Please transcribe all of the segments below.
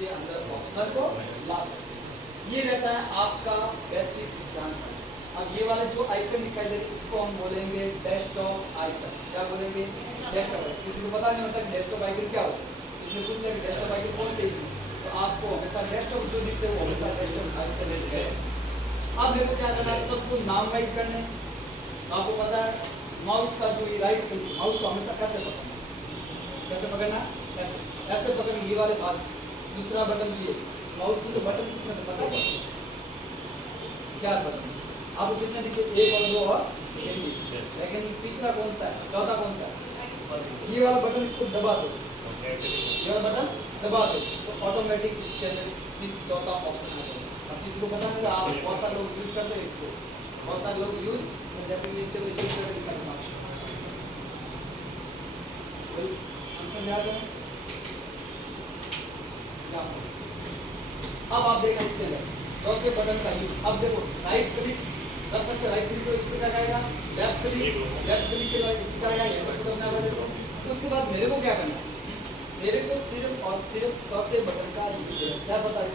इसके अंदर ऑप्शन को ला सकते। ये रहता है आपका बेसिक जानकारी। अब ये वाले जो आइकन दिखाई दे रहे हैं इसको हम बोलेंगे डेस्कटॉप आइकन। क्या बोलेंगे? Desktop icon. किसी को पता नहीं होता कि डेस्कटॉप आइकन क्या होता है, इसमें पूछ लिया कि डेस्कटॉप आइकन कौन से इसमें, तो आपको हमेशा डेस्कटॉप जो दिखते हैं वो हमेशा डेस्कटॉप आइकन दिखते हैं। अब मेरे को क्या करना है, सबको नाम वाइज करने। आपको पता है माउस का जो ये राइट क्लिक, माउस को हमेशा कैसे पकड़ना, कैसे पकड़ना, ऐसे पकड़ ये वाले भाग। दूसरा बटन ये माउस की तो बटन कितने बटन, 4 बटन। आपको कितने दिखे? 1 और 2 और 3। लेकिन तीसरा कौन सा है, चौथा कौन सा है? ये वाला बटन, इसको दबा दो, ये वाला बटन दबा दो तो ऑटोमेटिक इसके अंदर इस चौथा ऑप्शन आ जाएगा। अब किसी को पता नहीं, आप बहुत सारे लोग यूज करते हैं इसको, बहुत सारे लोग यूज, जैसे कि इसके लिए यूज करके दिखाता हूं। समझ आ गया? अब आप देखा इसके अंदर चौथे बटन का यूज। अब देखो राइट क्लिक कर सकते, राइट क्लिक तो इस पे क्या आएगा, लेफ्ट क्लिक के बाद इस पे क्या आएगा, बटन आ जाएगा। तो उसके बाद मेरे को क्या करना है, मेरे को सिर्फ और सिर्फ चौथे बटन का यूज है। क्या पता है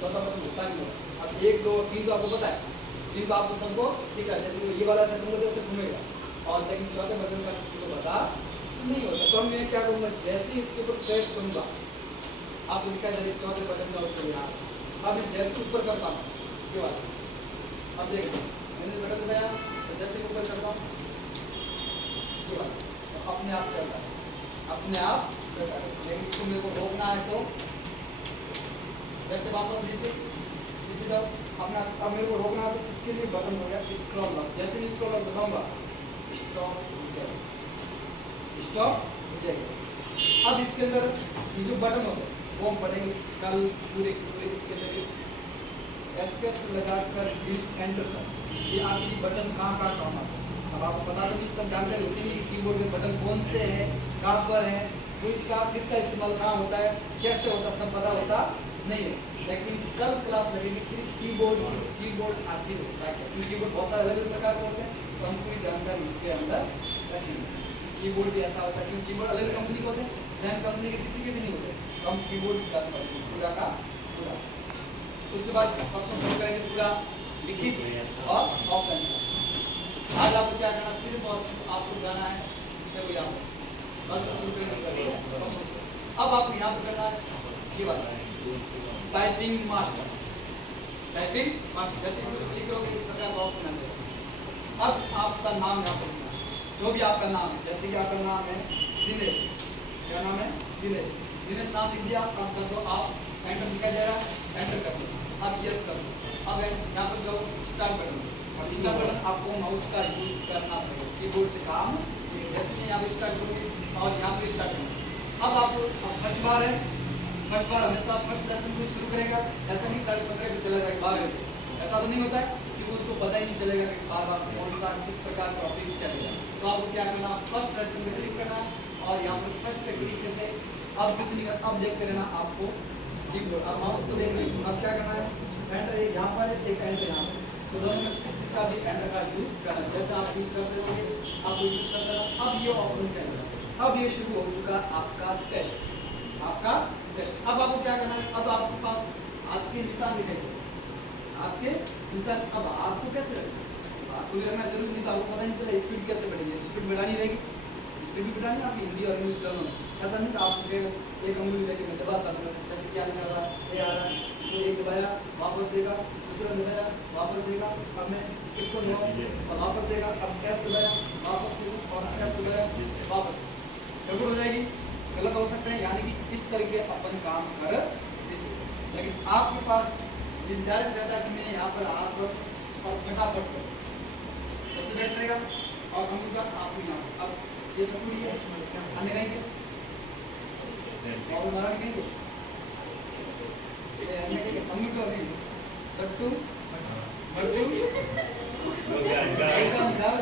चौथा बटन होता नहीं होता। अब 1 2 3 तो आपको पता है, 3 तो आपको सबको ठीक है, जैसे ये वाला ऐसे घूमेगा ऐसे घूमेगा, और लेकिन चौथे बटन का किसी को पता नहीं होता। तो मैं क्या करूँगा, जैसे ही इसके ऊपर प्रेस करूँगा आपको दिखाई दे चौथे बटन का ऊपर यहाँ। अब मैं जैसे ऊपर करता हूँ ये वाला, अब देखो मैंने बटन दबाया तो जैसे ऊपर करता हूँ ये वाला तो अपने आप चलता है, अपने आप चलता है। लेकिन इसको मेरे को रोकना है तो जैसे वापस नीचे जाओ अपने आप। अब मेरे को रोकना है तो इसके लिए बटन हो गया स्क्रॉल लॉक। जैसे मैं स्क्रॉल लॉक दबाऊंगा स्टॉप हो जाएगा, स्टॉप हो जाएगा। अब इसके अंदर ये जो बटन होते हैं वो हम पढ़ेंगे कल पूरे इसके अंदर एस्केप्स लगाकर एंटर कर, ये आपकी बटन कहाँ काम आता है। अब आपको पता तो नहीं, सब जानकारी होती नहीं कि कीबोर्ड में बटन कौन से हैं, कहाँ पर है, तो इसका किसका इस्तेमाल कहाँ होता है, कैसे होता है, सब पता होता नहीं है। लेकिन कल क्लास लगेगी सिर्फ कीबोर्ड आखिर होता है, क्योंकि कीबोर्ड बहुत सारे अलग अलग प्रकार के होते हैं, तो हम पूरी जानकारी इसके अंदर रखेंगे। कीबोर्ड भी ऐसा होता है क्योंकि कीबोर्ड अलग अलग कंपनी के होते हैं, सेम कंपनी के किसी के भी नहीं होते, तो हम कीबोर्ड की बात करेंगे पूरा का पूरा। उसके बाद प्रश्न शुरू करेंगे पूरा लिखित और ऑफलाइन क्लास। आज आपको क्या करना, सिर्फ और सिर्फ आपको जाना है, देखो यहाँ कल से शुरू करेंगे। अब आपको यहाँ पर करना है ये बात टाइपिंग मास्टर, टाइपिंग मास्टर। जैसे इसमें क्लिक करोगे इस प्रकार का ऑप्शन आ जाएगा। अब आपका नाम यहाँ पर जो भी आपका नाम है, जैसे कि आपका नाम है दिनेश, क्या नाम है दिनेश, दिनेश नाम लिख दिया। अब कर दो आप एंटर, दिखा जाएगा एंटर कर दो। अब यस कर दो। अब यहाँ पर जो स्टार्ट बटन, और स्टार्ट बटन आपको माउस का यूज करना पड़ेगा, कीबोर्ड से काम। जैसे कि यहाँ पे स्टार्ट करोगे और यहाँ पे स्टार्ट करोगे। अब आपको फर्स्ट बार है, फर्स्ट बार हमेशा फर्स्ट लेसन को शुरू करेगा, ऐसा नहीं कल 15 पे चला जाएगा 12 घंटे, ऐसा तो नहीं होता है क्योंकि उसको पता ही नहीं चलेगा कि बार बार कौन सा किस प्रकार का टॉपिक चलेगा। तो आपको क्या करना, फर्स्ट लेसन पे क्लिक करना और यहाँ पर फर्स्ट पे क्लिक करके अब कुछ नहीं करना, अब देखते रहना आपको कीबोर्ड। अब माउस को देख रहे, अब क्या करना है, एंटर एक यहाँ पर है, एक एंटर यहाँ पर, तो दोनों में किसी का भी एंटर का यूज करना। जैसे आप यूज करते रहोगे आप यूज करते रहो। अब ये ऑप्शन क्या है, अब ये शुरू हो चुका आपका टेस्ट, आपका टेस्ट। अब आपको क्या करना है, अब आपके पास हाथ के निशान दिखेंगे, हाथ के निशान। अब हाथ को कैसे रखना, हाथ को भी रखना जरूरी नहीं, तो आपको पता नहीं चला स्पीड कैसे बढ़ेगी, स्पीड बढ़ानी रहेगी, स्पीड भी बढ़ानी आपकी हिंदी और इंग्लिश दोनों में। ऐसा नहीं आपको एक उंगली लेके मैं दबाता हूँ, जैसे क्या कर रहा है, ये आ रहा है, इसको एक दबाया वापस देगा, दूसरा दबाया वापस देगा, अब मैं इसको दबाऊँ और वापस देगा, अब एस दबाया वापस देगा और एस दबाया वापस, गड़बड़ हो जाएगी, गलत हो सकते हैं। यानी कि इस तरीके अपन काम कर इसे। लेकिन आपके पास डायरेक्ट रहता है कि मैं यहाँ पर हाथ पर और फटाफट कर सबसे बेस्ट रहेगा। और हम लोग आपको यहाँ अब ये सब है अन्य रहेंगे और उदाहरण देंगे, हम तो नहीं सट्टू सट्टू एकदम गाल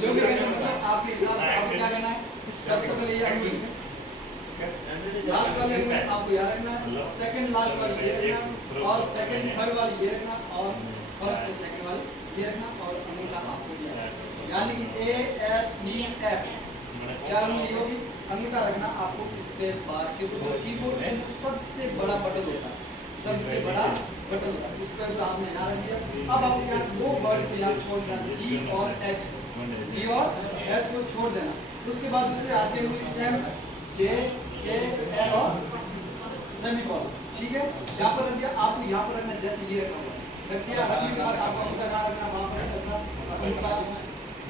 जो भी मतलब आपके हिसाब से आपको क्या करना है, सबसे पहले ये लास्ट वाले में आपको याद रखना है, सेकंड लास्ट वाली ये रखना और सेकंड थर्ड वाली ये रखना और फर्स्ट सेकंड वाली ये रखना और अंगूठा आपको याद रखना। यानी कि A S D F 4 उंगली होगी, अंगूठा रखना आपको स्पेस बार के ऊपर। कीबोर्ड के अंदर सबसे बड़ा बटन होता है, सबसे बड़ा बटन होता है, उस पर आपने यहाँ रख दिया। अब आपको यहाँ दो वर्ड को यहाँ छोड़ देना, जी और एच, जी और एच को छोड़ देना। उसके बाद दूसरे आते हुए सेम, जे के एल और सेमीकोलन, ठीक है। यहाँ पर रख दिया, आपको यहाँ पर रखना जैसे ये रखा हुआ है, रख दिया। रखने के बाद आपको अंगूठा कहाँ रखना, वापस ऐसा अंगूठा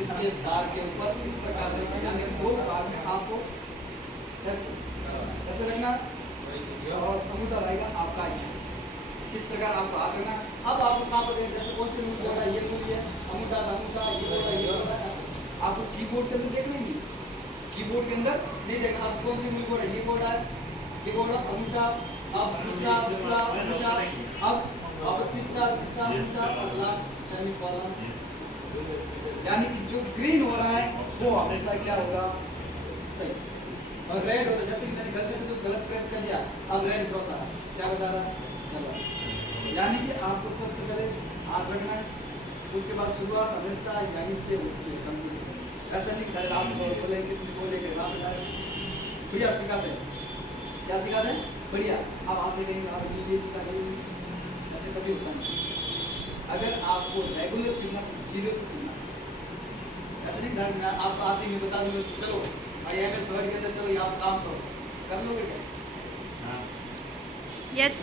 स्पेस बार के ऊपर इस प्रकार रखना, यानी दो बार में आपको ऐसे ऐसे रखना और अंगूठा रहेगा आपका यहाँ, इस प्रकार आपको हाथ रखना। अब आपको कहाँ पर जैसे कौन से मूव लगा, ये मूव है अंगूठा अंगूठा, ये होगा ये होगा, आपको कीबोर्ड के अंदर देखना ही, कीबोर्ड के अंदर नहीं देखा। अब कौन से मूव कोड है, ये कोड है, ये कोड अंगूठा, अब दूसरा दूसरा अंगूठा, अब तीसरा तीसरा अंगूठा और लास्ट सेमीकोलन। यानी कि जो ग्रीन हो रहा है वो हमेशा क्या होगा, सही, और रेड होता है, जैसे कि मैंने गलती से तो गलत प्रेस कर दिया, अब रेड क्रॉस आ रहा है, क्या बता रहा है। यानी कि आपको सबसे पहले हाथ रखना है, उसके बाद शुरुआत हमेशा यहीं से होती है। ऐसा नहीं कि आप बोले किसी बोले कि बात बता रहे, बढ़िया सिखाते हैं, क्या सिखाते हैं, बढ़िया। अब आप देखेंगे आप ये सिखा देंगे, ऐसे कभी होता नहीं। अगर आपको रेगुलर सीखना तो जीरो से सीखना, ऐसे नहीं डरना। आप आते ही बता दूंगा चलो IIMS वर्ड के अंदर चलो ये आप काम करो, कर लोगे क्या? यस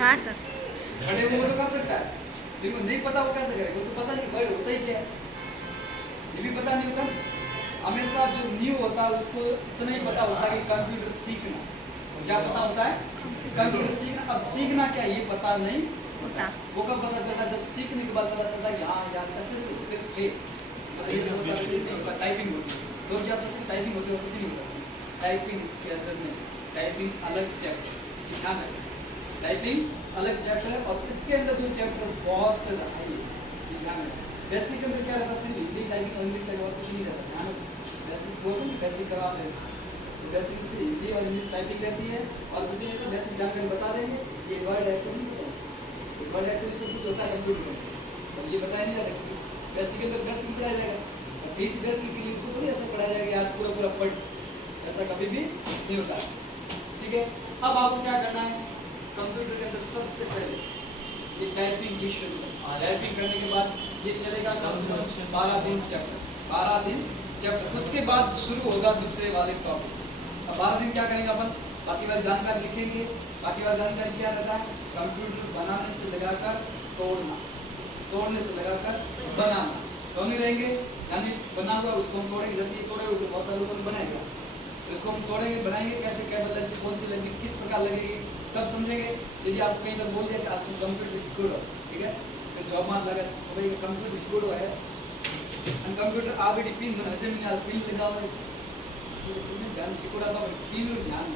हाँ सर। खड़े हुए तो कर सकता है, जिनको नहीं पता वो कैसे करेगा, वो तो पता नहीं वर्ड होता ही क्या है, ये भी पता नहीं होता। हमेशा जो न्यू होता है उसको इतना ही पता होता है कि कंप्यूटर सीखना, क्या पता होता है, कंप्यूटर सीखना। अब सीखना क्या ये पता नहीं होता, वो कब पता चलता है, जब सीखने के बाद पता चलता है कि हाँ यार ऐसे से होते थे, मतलब ये समझता है नहीं होता। टाइपिंग होती है तो क्या सोचते टाइपिंग होती है, कुछ नहीं होता। टाइपिंग इसके अंदर में, टाइपिंग अलग चैप्टर, ध्यान रखें, टाइपिंग अलग चैप्टर है और इसके अंदर जो चैप्टर बहुत है ध्यान रखें। बेसिक के अंदर क्या रहता है, सिर्फ हिंदी टाइपिंग और इंग्लिश टाइपिंग और कुछ नहीं रहता, ध्यान रखें। बेसिक को बेसिक करवाते हैं, बेसिक से हिंदी और इंग्लिश टाइपिंग रहती है और मुझे ये तो बेसिक जानकारी बता देंगे। ये वर्ड ऐसे नहीं होता, वर्ड ऐसे भी सब कुछ होता है कंप्यूटर में, अब ये बताया नहीं जाता क्योंकि बेसिक के अंदर बेसिक पढ़ाया जाएगा। बेसिक के लिए इसको थोड़ी ऐसा पढ़ाया जाएगा यार पूरा पूरा पढ़, ऐसा कभी भी नहीं होता, ठीक है। अब आपको क्या करना है, कंप्यूटर के अंदर सबसे पहले ये टाइपिंग की शुरू, टाइपिंग करने के बाद ये चलेगा कम से कम 12 दिन चैप्टर, 12 दिन चैप्टर। उसके बाद शुरू होगा दूसरे वाले टॉपिक। अब 12 दिन क्या करेंगे अपन, बाकी वाली जानकारी लिखेंगे। बाकी वाली जानकारी क्या रहता है, कंप्यूटर बनाने से लगाकर तोड़ना, तोड़ने से लगाकर बनाना, दोनों रहेंगे। यानी बना हुआ उसको हम तोड़ेंगे, जैसे ये तोड़े हुए तो बहुत सारे लोगों ने बनाएगा, तो इसको हम तोड़ेंगे बनाएंगे, कैसे केबल लगेगी, कौन सी लगेगी, किस प्रकार लगेगी, तब समझेंगे। यदि आप कहीं पर बोल दिया कि आपको कंप्यूटर गुड हो, ठीक है, फिर जॉब मार लगा तो भाई कंप्यूटर गुड है, कंप्यूटर ऑलरेडी पिन बना जमीन पिन लगा हुआ है, ध्यान लिकोड़ा तो पिन रो ध्यान,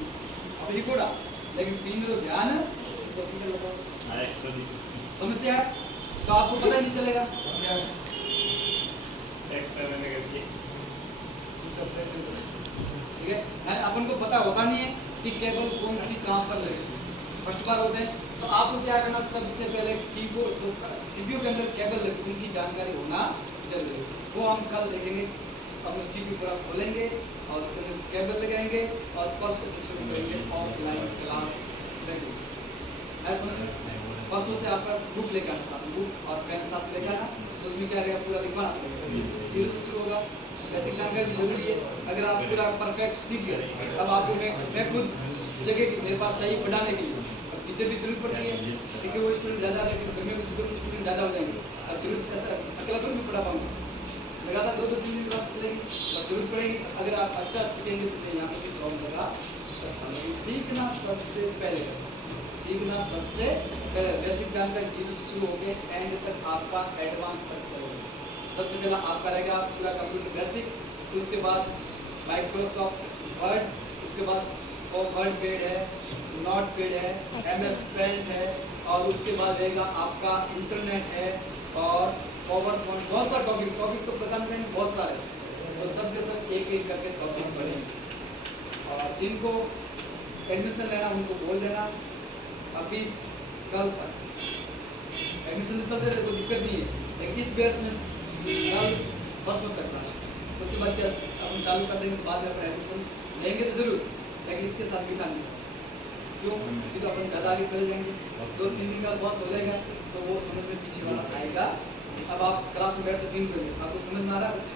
अब लिकोड़ा लेकिन पिन रो ध्यान तो पिन लगाओ, समस्या तो आपको पता ही नहीं चलेगा। ठीक है, अपन को पता होता नहीं है कि केबल कौन सी कहाँ पर लगेगी, फर्स्ट बार होते हैं तो आपको क्या करना, सबसे पहले कीबोर्ड जो सीपीयू के अंदर केबल लगती है उनकी जानकारी होना जरूरी है, वो हम कल देखेंगे। अपने सीपीयू पूरा खोलेंगे और उसके अंदर केबल लगाएंगे और परसों से शुरू करेंगे ऑफलाइन क्लास लेंगे। ऐसा परसों से आपका बुक लेकर आना, साथ बुक और पेन साथ लेकर आना, तो उसमें क्या रहेगा पूरा लिखवाना पड़ेगा, जीरो से शुरू होगा। बेसिक जानकारी भी जरूरी है, अगर आप पूरा परफेक्ट सीख गए, अब आपको मैं खुद जगह मेरे पास चाहिए पढ़ाने के लिए, अब टीचर की जरूरत पड़ती है, सीखे हुए स्टूडेंट ज़्यादा है, लेकिन घर में कुछ स्टूडेंट ज़्यादा हो जाएंगे, अब जरूरत ऐसा अकेला तो नहीं पढ़ा पाऊँगा, लगातार 2-2-3 दिन क्लास चलेगी और जरूरत पड़ेगी। अगर आप अच्छा सीखेंगे तो यहाँ पर भी जॉब लगा सकता है, लेकिन सीखना सबसे पहले, सीखना सबसे पहले बेसिक जानकारी जीरो से शुरू होकर एंड तक आपका एडवांस तक चलेगा। सबसे पहला आपका रहेगा पूरा कंप्यूटर बेसिक, उसके बाद माइक्रोसॉफ्ट वर्ड, उसके बाद वर्ड पैड है, नोट पैड है, MS पेंट है, और उसके बाद रहेगा आपका इंटरनेट है और पावर पॉइंट, बहुत सारे टॉपिक तो पता नहीं बहुत सारे, तो सब के सब एक एक करके टॉपिक पढ़ेंगे। और जिनको एडमिशन लेना उनको बोल देना अभी कल तक एडमिशन तो चलते रहे, कोई दिक्कत नहीं है, लेकिन इस बेस में कल परसों तक, उसके बाद क्या अपन चालू कर देंगे तो बाद में अपन एडमिशन लेंगे तो जरूर, लेकिन इसके साथ भी नहीं। क्यों? क्योंकि तो अपन ज़्यादा आगे चले जाएंगे, 2-3 दिन का बॉस हो जाएगा तो वो समझ में पीछे वाला आएगा। अब आप क्लास में बैठते 3 बजे, आपको समझ में आ रहा है कुछ?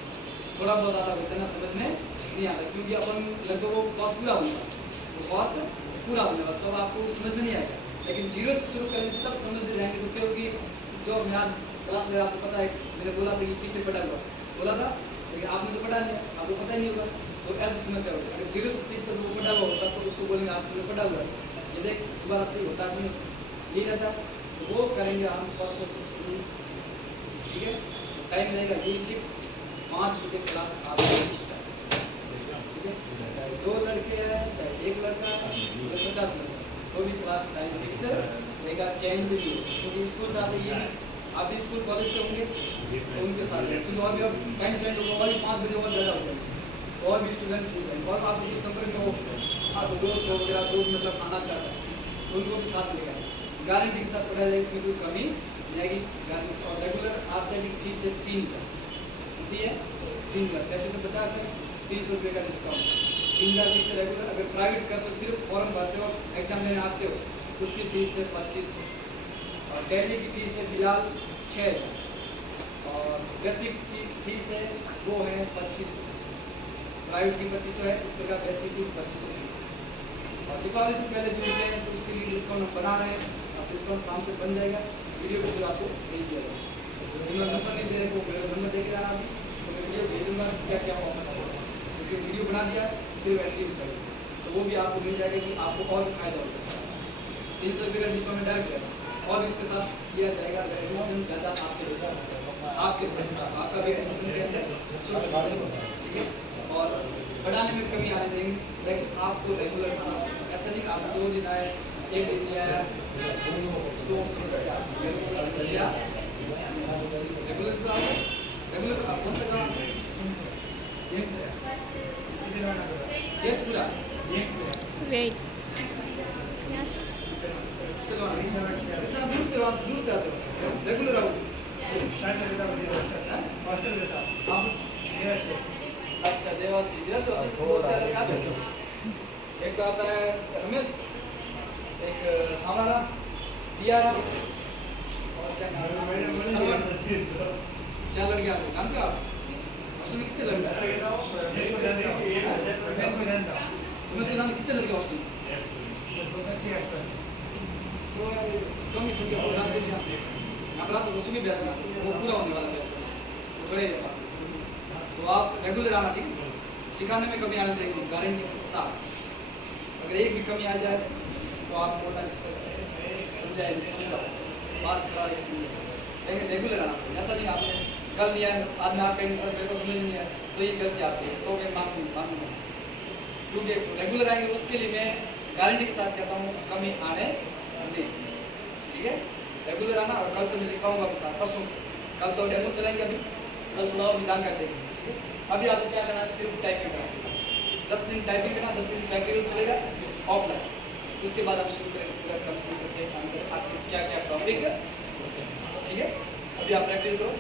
थोड़ा बहुत आता है, इतना समझ में नहीं आता, क्योंकि अपन लगभग वो कॉर्स पूरा होगा, वो कॉर्स पूरा होने वाला, तो आपको समझ में नहीं आएगा। लेकिन 0 से शुरू करेंगे तब समझते जाएंगे। तो क्योंकि जो मैं क्लास में आपको पता है, मैंने बोला था कि पीछे पढ़ा हुआ बोला था, लेकिन आपने तो पढ़ा नहीं, आपको पता ही नहीं होगा, तो ऐसी समस्या होगी। अगर 0 से सीख कर वो पढ़ा हुआ होता तो उसको बोलेंगे आपने पढ़ा हुआ है, ये देख दोबारा सही होता नहीं, यही रहता। तो वो करेंगे हम परसों से शुरू, ठीक है? टाइम रहेगा यही फिक्स, 5 बजे क्लास आपकी स्टार्ट, ठीक है? चाहे 2 लड़के हैं, चाहे 1 लड़का, 50 लड़का, तो भी क्लास टाइम फिक्स रहेगा। चेंज भी क्योंकि स्कूल से आते ये भी आप भी स्कूल कॉलेज से होंगे तो उनके साथ, क्योंकि और भी अब टाइम चेंज होगा, और 5 बजे और ज़्यादा हो जाएंगे, और भी स्टूडेंट हो जाएंगे, और आप जिस संपर्क में हो आप दोस्त हो वगैरह जो मतलब आना चाहता है तो उनको भी साथ लेगा, गारंटी के साथ पढ़ाया जाएगा, इसमें कोई कमी नहीं आएगी गारंटी। और रेगुलर RCET की फीस है 3,000 होती है, 3,000 3350 है, 300 रुपये का डिस्काउंट, 3,000 फीस है रेगुलर। अगर प्राइवेट कर तो सिर्फ फॉर्म भरते हो एग्जाम लेने आते हो उसकी फीस है 2500, और दिल्ली की फीस है फिलहाल 6,000, और बेसिक की फीस है वो है 2500, प्राइवेट की 2500 है, इस प्रकार बेसिक की 2500 फीस। और दीपावली से पहले जुड़ते हैं तो उसके लिए डिस्काउंट हम बना रहे हैं, अब डिस्काउंट शाम तक बन जाएगा, वीडियो को फिर आपको भेज दिया जाएगा। जिन्होंने नंबर नहीं दे रहे वो मेरा नंबर देके जाना अभी, तो मैं वीडियो भेजूँगा क्या क्या ऑफर चलेगा, क्योंकि वीडियो बना दिया सिर्फ एंट्री चाहिए, तो वो भी आपको मिल जाएगा कि आपको और भी फायदा हो जाएगा। 300 रुपये का डिस्काउंट डायरेक्ट है, और इसके साथ दिया जाएगा अगर एडमिशन ज़्यादा आपके साथ आपका भी एडमिशन के अंदर, ठीक है? और बढ़ाने में कमी आने देंगे, लेकिन आपको रेगुलर ऐसा नहीं कि आप 2 दिन आए, 1 दिन नहीं आया, तो समस्या रेगुलर तो आप कौन सा काम पूरा Wait. Yes. चलो इतना दूर से आते हो रेगुलर आओ अच्छा देवासी एक तो आता है रमेश, एक सामारा, दियारा, और क्या नाम है 4 लड़कियां आते हैं, जानते हो आप हॉस्टल में कितने लड़के कितने लड़के हॉस्टल में? तो कम ही संख्या हो जाते हैं, अपना तो वसूली पैसा वो पूरा होने वाला पैसा थोड़े, तो आप रेगुलर आना, ठीक है? सिखाने में कमी आने देंगे गारंटी के साथ, अगर एक भी कमी आ जाए तो आप मोटा समझाएंगे, समझाओ पास करा के समझाओ, लेकिन रेगुलर आना। ऐसा नहीं आपने कल नहीं आया आज में आप कहेंगे सर मेरे को समझ नहीं आया, तो ये गलती आपकी, तो मैं मांगूंगा, क्योंकि रेगुलर आएंगे उसके लिए मैं गारंटी के साथ कहता हूँ कमी आने नहीं, ठीक है? रेगुलर आना, और कल से मैं लिखाऊंगा भी साथ, परसों से, कल तो डेमो चलाएंगे, अभी कल थोड़ा विधान कर देंगे, ठीक है? अभी आपको क्या करना है, सिर्फ टाइपिंग करना, 10 दिन टाइपिंग करना, 10 दिन प्रैक्टिकल चलेगा ऑफलाइन, उसके बाद आप शुरू करेंगे पूरा कंप्यूटर के अंदर आपके क्या क्या टॉपिक, ठीक है? अभी आप प्रैक्टिस करो।